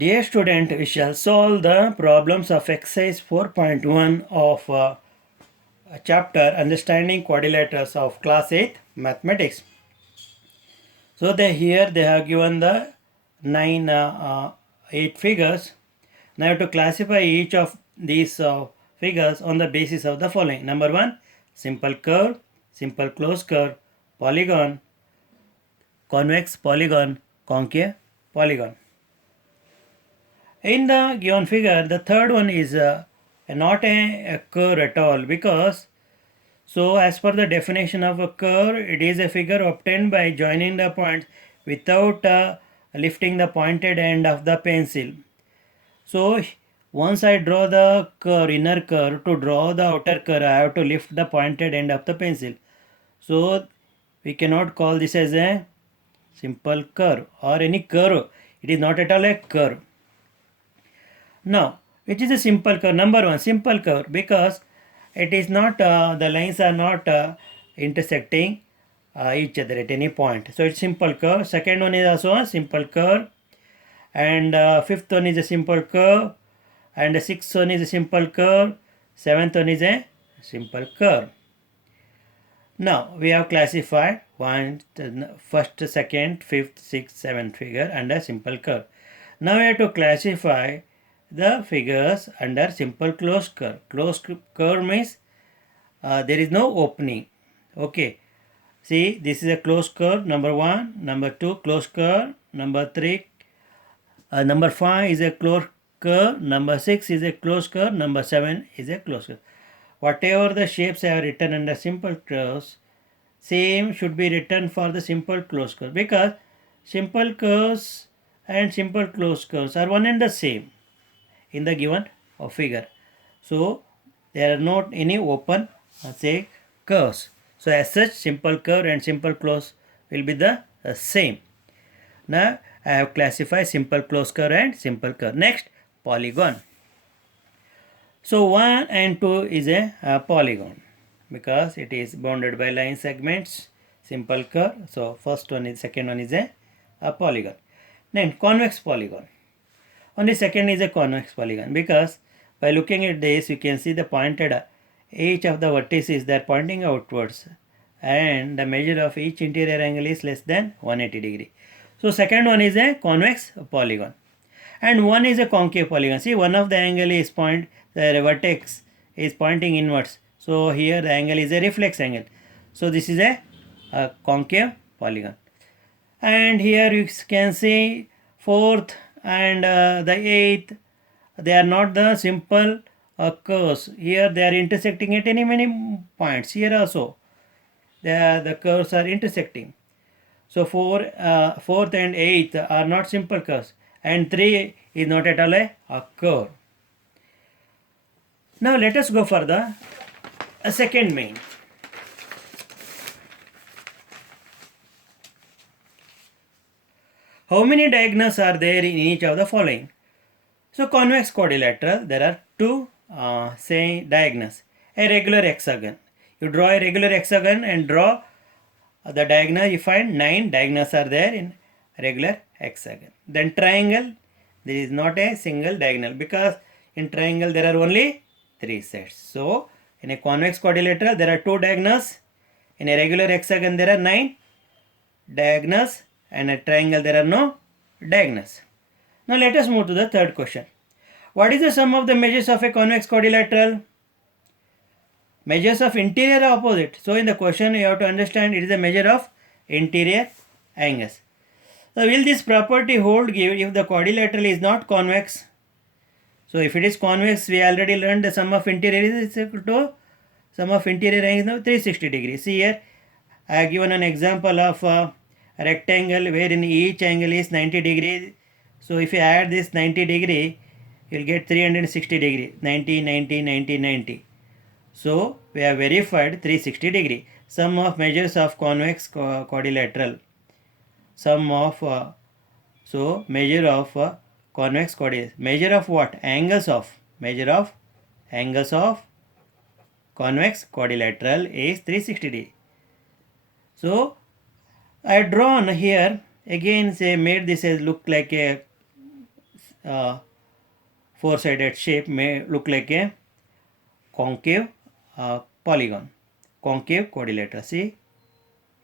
Dear student, we shall solve the problems of exercise 4.1 of chapter Understanding Quadrilaterals of class 8 Mathematics. So here they have given the 8 figures. Now you have to classify each of these figures on the basis of the following. Number 1, simple curve, simple closed curve, polygon, convex polygon, concave polygon. In the given figure, the third one is not a curve at all, because so as per the definition of a curve, it is a figure obtained by joining the points without lifting the pointed end of the pencil. So once I draw the curve, inner curve, to draw the outer curve, I have to lift the pointed end of the pencil. So we cannot call this as a simple curve or any curve. It is not at all a curve. Now, which is a simple curve? Number 1, simple curve, because it is not, the lines are not intersecting each other at any point. So it's simple curve. Second one is also a simple curve, and fifth one is a simple curve, and the sixth one is a simple curve, seventh one is a simple curve. Now we have classified first, second, fifth, sixth, seventh figure under simple curve. Now we have to classify the figures under simple closed curve. Closed curve means there is no opening. Okay. See, this is a closed curve, number 1, number 2 closed curve, number 3, number 5 is a closed curve, number 6 is a closed curve, number 7 is a closed curve. Whatever the shapes I have written under simple curves, same should be written for the simple closed curve, because simple curves and simple closed curves are one and the same in the given figure. So there are not any open say curves. So as such, simple curve and simple close will be the same. Now I have classified simple closed curve and simple curve. Next, polygon. So 1 and 2 is a polygon, because it is bounded by line segments, simple curve. So first one is, second one is a polygon. Then convex polygon. Only second is a convex polygon, because by looking at this you can see the pointed, each of the vertices, they are pointing outwards, and the measure of each interior angle is less than 180 degree. So second one is a convex polygon, and one is a concave polygon. See, one of the angle is the vertex is pointing inwards, so here the angle is a reflex angle. So this is a concave polygon. And here you can see fourth and the eighth, they are not the simple curves. Here they are intersecting at many points. Here also the curves are intersecting. So fourth and eighth are not simple curves, and 3 is not at all a curve. Now let us go for the second main. How many diagonals are there in each of the following? So convex quadrilateral, there are two say diagonals. A regular hexagon. You draw a regular hexagon and draw the diagonal. You find 9 diagonals are there in regular hexagon. Then triangle, there is not a single diagonal, because in triangle there are only 3 sets. So in a convex quadrilateral there are 2 diagonals. In a regular hexagon there are 9 diagonals, and a triangle there are no diagonals. Now let us move to the third question. What is the sum of the measures of a convex quadrilateral? Measures of interior are opposite. So in the question you have to understand it is a measure of interior angles. So will this property hold if the quadrilateral is not convex? So if it is convex, we already learned the sum of interior is equal to sum of interior angles now 360 degrees. See here, I have given an example of a rectangle wherein each angle is 90 degrees. So if you add this 90 degree, you will get 360 degree, 90, 90, 90, 90. So we have verified 360 degree. Sum of measures of convex quadrilateral. Sum of so measure of convex quadrilateral. Measure of what? Angles of. Measure of angles of convex quadrilateral is 360 degree. So I drawn here again, say made this as look like a four-sided shape may look like a concave polygon, concave quadrilateral. See,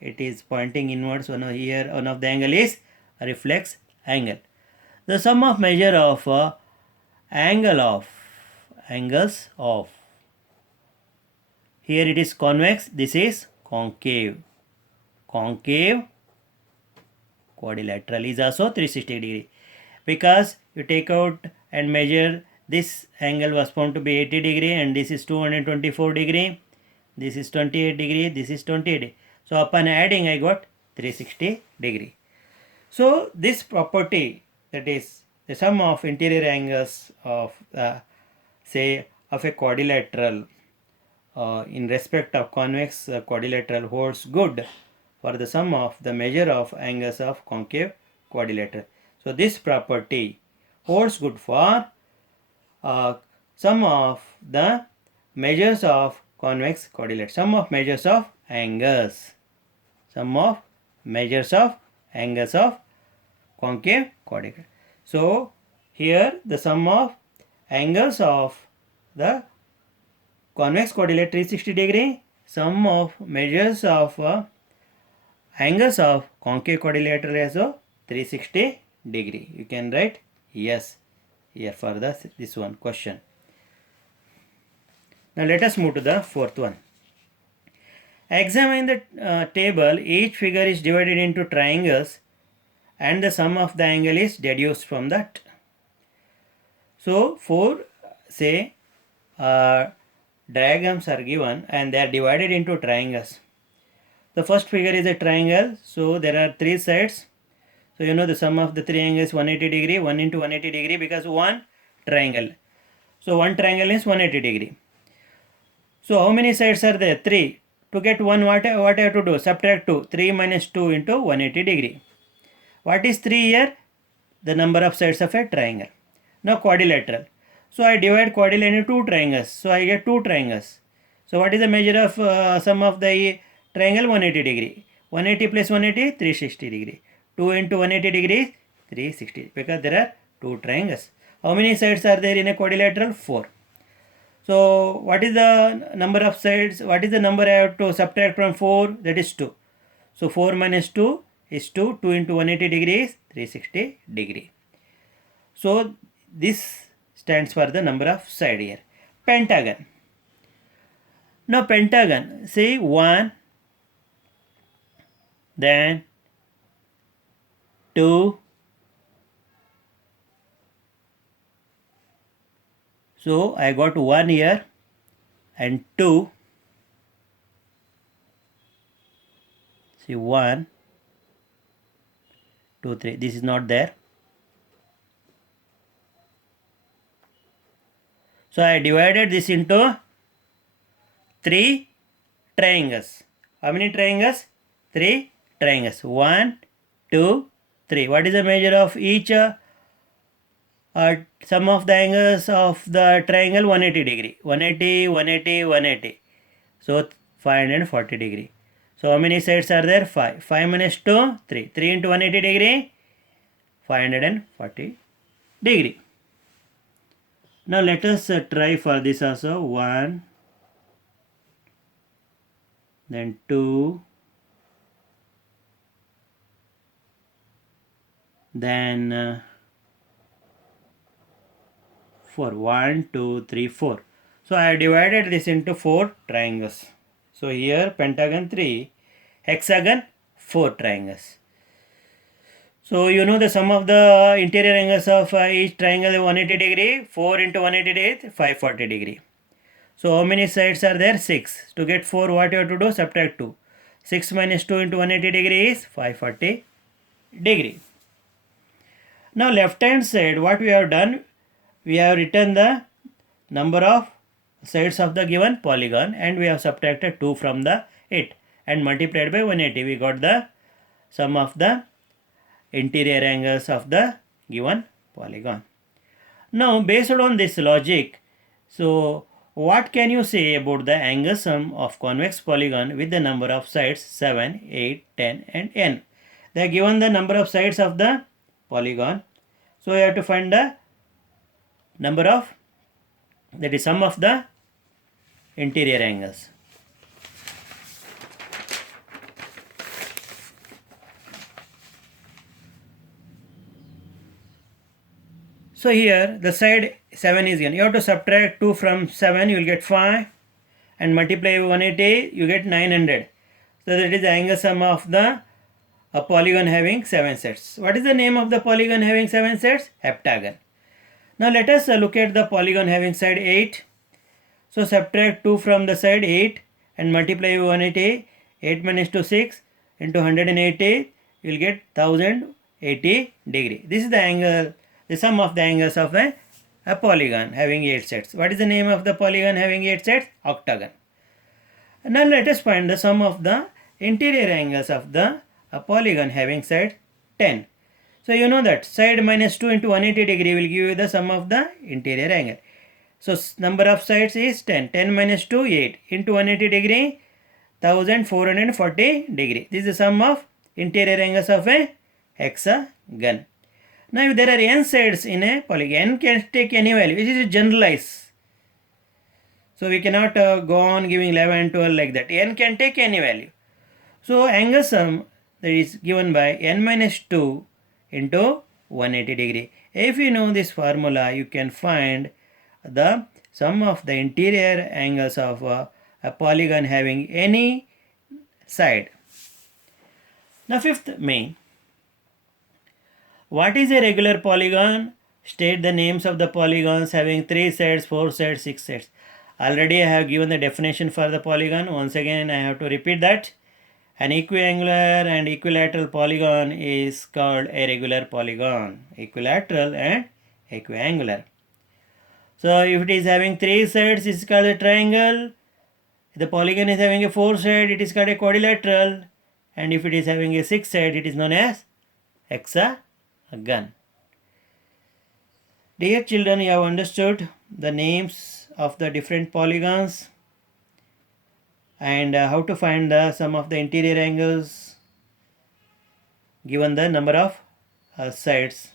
it is pointing inwards. Here one of the angle is a reflex angle. The sum of measure of angles of, here it is convex, this is concave. Concave quadrilateral is also 360 degree, because you take out and measure, this angle was found to be 80 degree and this is 224 degree, this is 28 degree, this is 28 degree. So upon adding I got 360 degree. So this property, that is the sum of interior angles of say of a quadrilateral in respect of convex quadrilateral, holds good for the sum of the measure of angles of concave quadrilateral. So this property holds good for sum of the measures of convex quadrilateral, sum of measures of angles, sum of measures of angles of concave quadrilateral. So here the sum of angles of the convex quadrilateral is 60 degree, sum of measures of angles of concave quadrilateral is 360 degree. You can write yes here for this one question. Now let us move to the fourth one. Examine the table. Each figure is divided into triangles and the sum of the angle is deduced from that. So four say diagrams are given and they are divided into triangles. The first figure is a triangle, so there are three sides. So you know the sum of the three angles 180 degree, 1 into 180 degree, because one triangle. So one triangle is 180 degree. So how many sides are there? 3. To get 1, what I have to do? Subtract 2. 3 minus 2 into 180 degree. What is 3 here? The number of sides of a triangle. Now quadrilateral. So I divide quadrilateral into 2 triangles. So I get 2 triangles. So what is the measure of sum of the triangle? 180 degree. 180 plus 180, 360 degree. 2 into 180 degrees, 360, because there are 2 triangles. How many sides are there in a quadrilateral? 4. So what is the number of sides? What is the number I have to subtract from 4? That is 2. So 4 minus 2 is 2. 2 into 180 degrees, 360 degree. So this stands for the number of side here. Pentagon. Now pentagon, say 1, then 2, so I got 1 here and 2, see 1, 2, 3, this is not there. So I divided this into 3 triangles. How many triangles? 3 triangles. 1, 2, 3. What is the measure of each sum of the angles of the triangle? 180 degree. 180, 180, 180. So 540 degree. So how many sides are there? 5. 5 minus 2, 3. 3 into 180 degree, 540 degree. Now let us try for this also. 1, then 2, then 4. 1, 2, 3, 4. So I have divided this into 4 triangles. So here pentagon 3, hexagon 4 triangles. So you know the sum of the interior angles of each triangle is 180 degree. 4 into 180 degree, 540 degree. So how many sides are there? 6. To get 4, what you have to do? Subtract 2. 6 minus 2 into 180 degree is 540 degree. Now left hand side, what we have done? We have written the number of sides of the given polygon and we have subtracted 2 from it and multiplied by 180. We got the sum of the interior angles of the given polygon. Now based on this logic, so what can you say about the angle sum of convex polygon with the number of sides 7, 8, 10 and n? They are given the number of sides of the polygon. So you have to find the number of, that is sum of the interior angles. So here the side 7 is given. You have to subtract 2 from 7, you will get 5, and multiply 180, you get 900. So that is the angle sum of the a polygon having 7 sets. What is the name of the polygon having 7 sets? Heptagon. Now let us look at the polygon having side 8. So subtract 2 from the side 8 and multiply 180. 8 minus 2 6 into 180, you will get 1080 degree. This is the angle, the sum of the angles of a polygon having 8 sets. What is the name of the polygon having 8 sets? Octagon. Now let us find the sum of the interior angles of the polygon having side 10. So you know that side minus 2 into 180 degree will give you the sum of the interior angle. So number of sides is 10. 10 minus 2, 8 into 180 degree, 1440 degree. This is the sum of interior angles of a hexagon. Now if there are n sides in a polygon, n can take any value, which is generalized. So we cannot go on giving 11, 12 like that. N can take any value. So angle sum that is given by n minus 2 into 180 degree. If you know this formula, you can find the sum of the interior angles of a polygon having any side. Now fifth main. What is a regular polygon? State the names of the polygons having 3 sides, 4 sides, 6 sides. Already I have given the definition for the polygon. Once again I have to repeat that. An equiangular and equilateral polygon is called a regular polygon. Equilateral and equiangular. So if it is having 3 sides, it is called a triangle. If the polygon is having a 4 side, it is called a quadrilateral. And if it is having a 6 side, it is known as hexagon. Dear children, you have understood the names of the different polygons and how to find the sum of the interior angles given the number of sides.